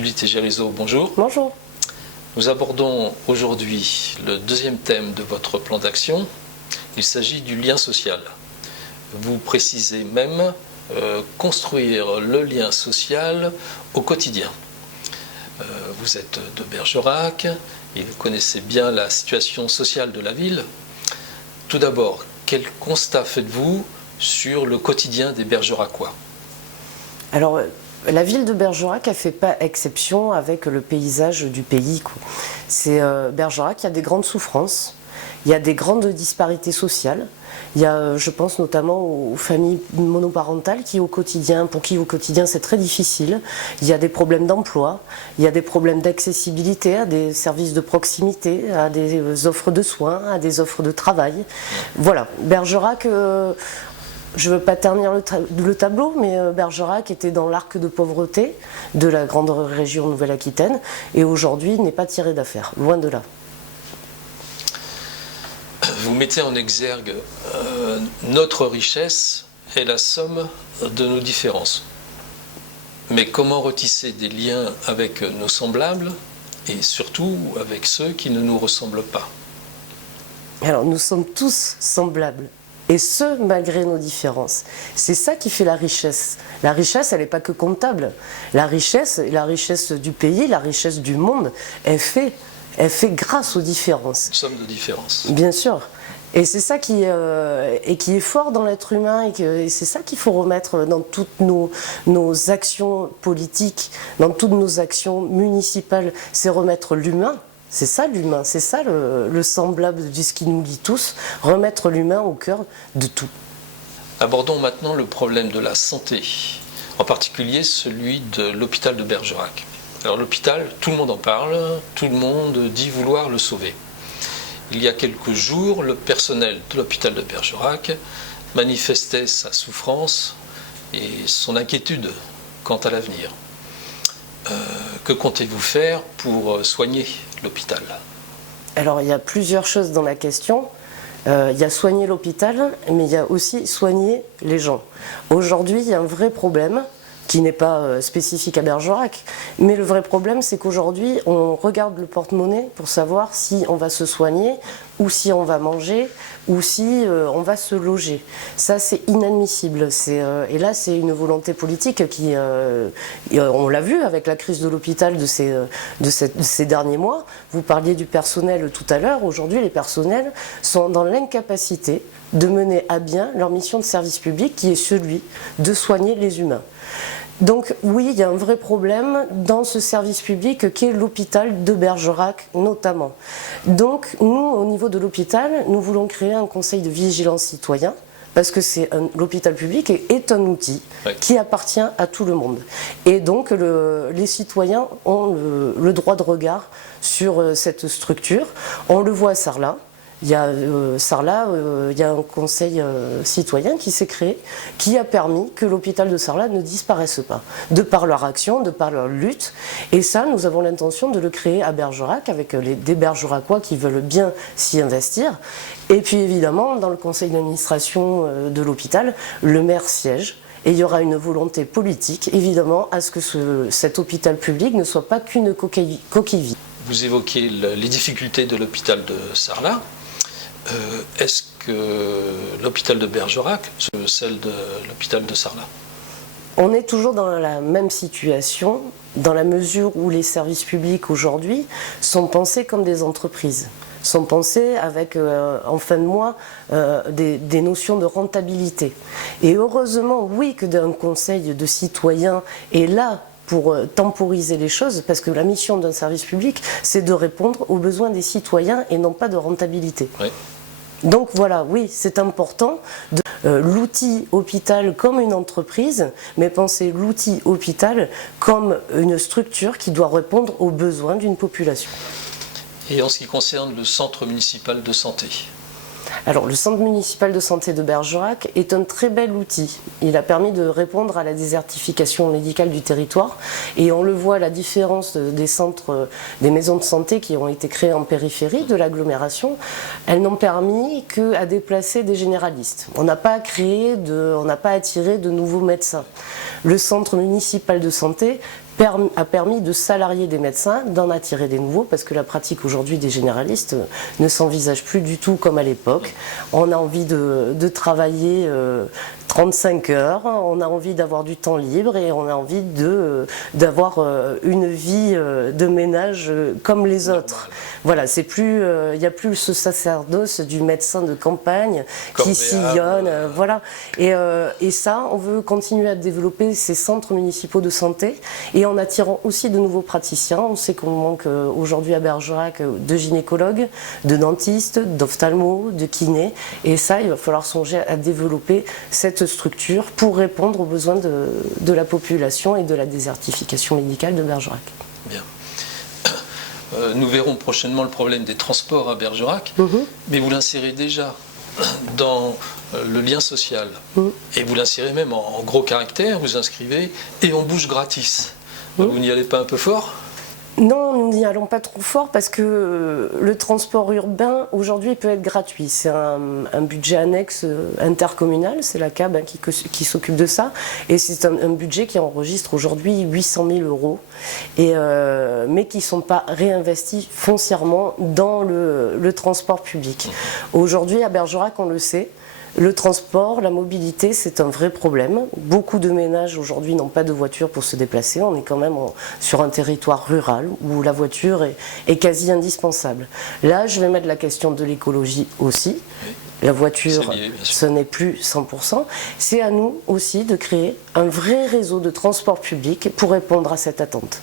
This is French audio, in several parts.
Julie Tégérisot, bonjour. Bonjour. Nous abordons aujourd'hui le deuxième thème de votre plan d'action. Il s'agit du lien social. Vous précisez même construire le lien social au quotidien. Vous êtes de Bergerac et vous connaissez bien la situation sociale de la ville. Tout d'abord, quel constat faites-vous sur le quotidien des Bergeracois? Alors, la ville de Bergerac ne fait pas exception avec le paysage du pays. C'est Bergerac, il y a des grandes souffrances, il y a des grandes disparités sociales. Il y a, je pense notamment aux familles monoparentales pour qui au quotidien c'est très difficile. Il y a des problèmes d'emploi, il y a des problèmes d'accessibilité à des services de proximité, à des offres de soins, à des offres de travail. Voilà, Bergerac, je ne veux pas ternir le tableau, mais Bergerac était dans l'arc de pauvreté de la grande région Nouvelle-Aquitaine et aujourd'hui n'est pas tiré d'affaire, loin de là. Vous mettez en exergue notre richesse est la somme de nos différences. Mais comment retisser des liens avec nos semblables et surtout avec ceux qui ne nous ressemblent pas? Alors nous sommes tous semblables. Et ce, malgré nos différences. C'est ça qui fait la richesse. La richesse, elle n'est pas que comptable. La richesse du pays, la richesse du monde, elle fait grâce aux différences. Une somme de différences. Bien sûr. Et c'est ça qui est fort dans l'être humain et c'est ça qu'il faut remettre dans toutes nos actions politiques, dans toutes nos actions municipales. C'est remettre l'humain. C'est ça l'humain, c'est ça le semblable de ce qui nous lie tous, remettre l'humain au cœur de tout. Abordons maintenant le problème de la santé, en particulier celui de l'hôpital de Bergerac. Alors l'hôpital, tout le monde en parle, tout le monde dit vouloir le sauver. Il y a quelques jours, le personnel de l'hôpital de Bergerac manifestait sa souffrance et son inquiétude quant à l'avenir. Que comptez-vous faire pour soigner l'hôpital? Alors il y a plusieurs choses dans la question. Il y a soigner l'hôpital, mais il y a aussi soigner les gens. Aujourd'hui, il y a un vrai problème qui n'est pas spécifique à Bergerac, mais le vrai problème, c'est qu'aujourd'hui, on regarde le porte-monnaie pour savoir si on va se soigner, ou si on va manger, ou si on va se loger. Ça, c'est inadmissible. Et là, c'est une volonté politique qui, on l'a vu avec la crise de l'hôpital de ces derniers mois. Vous parliez du personnel tout à l'heure. Aujourd'hui, les personnels sont dans l'incapacité de mener à bien leur mission de service public, qui est celui de soigner les humains. Donc oui, il y a un vrai problème dans ce service public qu'est l'hôpital de Bergerac notamment. Donc nous, au niveau de l'hôpital, nous voulons créer un conseil de vigilance citoyen parce que l'hôpital public est un outil qui appartient à tout le monde. Et donc les citoyens ont le droit de regard sur cette structure. On le voit à Sarlat. Il y a Sarlat, il y a un conseil citoyen qui s'est créé, qui a permis que l'hôpital de Sarlat ne disparaisse pas, de par leur action, de par leur lutte. Et ça, nous avons l'intention de le créer à Bergerac, avec des Bergeracois qui veulent bien s'y investir. Et puis évidemment, dans le conseil d'administration de l'hôpital, le maire siège. Et il y aura une volonté politique, évidemment, à ce que cet hôpital public ne soit pas qu'une coquille vide. Vous évoquez les difficultés de l'hôpital de Sarlat. Est-ce que l'hôpital de Bergerac, celle de l'hôpital de Sarlat? On est toujours dans la même situation, dans la mesure où les services publics aujourd'hui sont pensés comme des entreprises, sont pensés avec, en fin de mois, des notions de rentabilité. Et heureusement, oui, que d'un conseil de citoyens est là pour temporiser les choses, parce que la mission d'un service public, c'est de répondre aux besoins des citoyens et non pas de rentabilité. Oui. Donc voilà, oui, c'est important de l'outil hôpital comme une entreprise, mais penser l'outil hôpital comme une structure qui doit répondre aux besoins d'une population. Et en ce qui concerne le centre municipal de santé? Alors, le centre municipal de santé de Bergerac est un très bel outil. Il a permis de répondre à la désertification médicale du territoire. Et on le voit, la différence des centres, des maisons de santé qui ont été créées en périphérie de l'agglomération, elles n'ont permis qu'à déplacer des généralistes. On n'a pas attiré de nouveaux médecins. Le centre municipal de santé a permis de salarier des médecins, d'en attirer des nouveaux, parce que la pratique aujourd'hui des généralistes ne s'envisage plus du tout comme à l'époque. On a envie de travailler 35 heures, on a envie d'avoir du temps libre et on a envie d'avoir une vie de ménage comme les autres. Voilà, c'est plus, il n'y a plus ce sacerdoce du médecin de campagne qui sillonne, voilà. Et ça, on veut continuer à développer ces centres municipaux de santé et en attirant aussi de nouveaux praticiens. On sait qu'on manque aujourd'hui à Bergerac de gynécologues, de dentistes, d'ophtalmos, de kinés. Et ça, il va falloir songer à développer cette structure pour répondre aux besoins de la population et de la désertification médicale de Bergerac. Bien. Nous verrons prochainement le problème des transports à Bergerac, mais vous l'insérez déjà dans le lien social. Et vous l'insérez même en gros caractères, vous inscrivez « et on bouge gratis ». Vous n'y allez pas un peu fort ? Non, nous n'y allons pas trop fort parce que le transport urbain aujourd'hui peut être gratuit. C'est un budget annexe intercommunal, c'est la CAB qui s'occupe de ça. Et c'est un budget qui enregistre aujourd'hui 800 000 euros, mais qui ne sont pas réinvestis foncièrement dans le transport public. Aujourd'hui à Bergerac, on le sait, le transport, la mobilité, c'est un vrai problème. Beaucoup de ménages aujourd'hui n'ont pas de voiture pour se déplacer. On est quand même sur un territoire rural où la voiture est quasi indispensable. Là, je vais mettre la question de l'écologie aussi. La voiture, ce n'est plus 100%. C'est à nous aussi de créer un vrai réseau de transport public pour répondre à cette attente.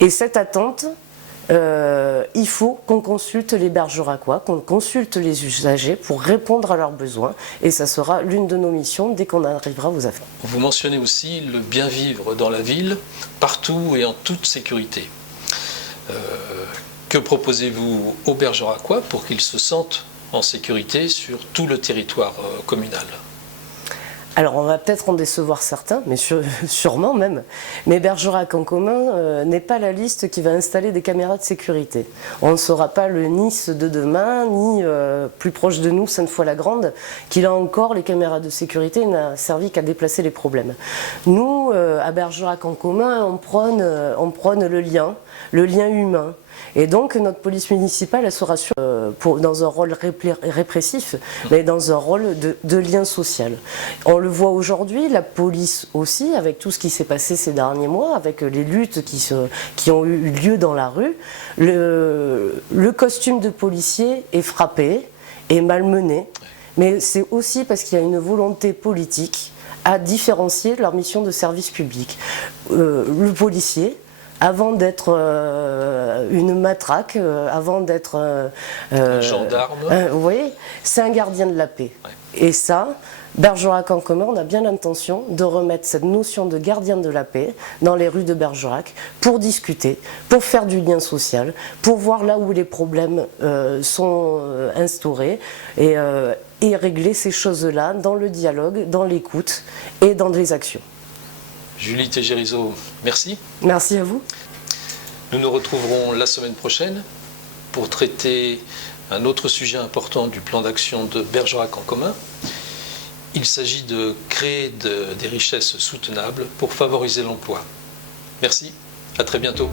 Et cette attente, il faut qu'on consulte les Bergeracois, qu'on consulte les usagers pour répondre à leurs besoins. Et ça sera l'une de nos missions dès qu'on arrivera aux affaires. Vous mentionnez aussi le bien vivre dans la ville, partout et en toute sécurité. Que proposez-vous aux Bergeracois pour qu'ils se sentent en sécurité sur tout le territoire communal ? Alors on va peut-être en décevoir certains, mais sûrement même. Mais Bergerac en commun n'est pas la liste qui va installer des caméras de sécurité. On ne sera pas le Nice de demain, ni plus proche de nous, Sainte-Foy-la-Grande, qui là encore, les caméras de sécurité n'a servi qu'à déplacer les problèmes. Nous, à Bergerac en commun, on prône le lien humain. Et donc notre police municipale, elle sera dans un rôle répressif, mais dans un rôle de lien social. On le voit aujourd'hui, la police aussi, avec tout ce qui s'est passé ces derniers mois, avec les luttes qui ont eu lieu dans la rue, le costume de policier est frappé, est malmené, mais c'est aussi parce qu'il y a une volonté politique à différencier leur mission de service public. Le policier, avant d'être une matraque, avant d'être un gendarme, vous voyez, c'est un gardien de la paix. Ouais. Et ça, Bergerac en commun, on a bien l'intention de remettre cette notion de gardien de la paix dans les rues de Bergerac pour discuter, pour faire du lien social, pour voir là où les problèmes sont instaurés et régler ces choses-là dans le dialogue, dans l'écoute et dans les actions. Julie Tégérisot, merci. Merci à vous. Nous nous retrouverons la semaine prochaine pour traiter un autre sujet important du plan d'action de Bergerac en commun. Il s'agit de créer des richesses soutenables pour favoriser l'emploi. Merci, à très bientôt.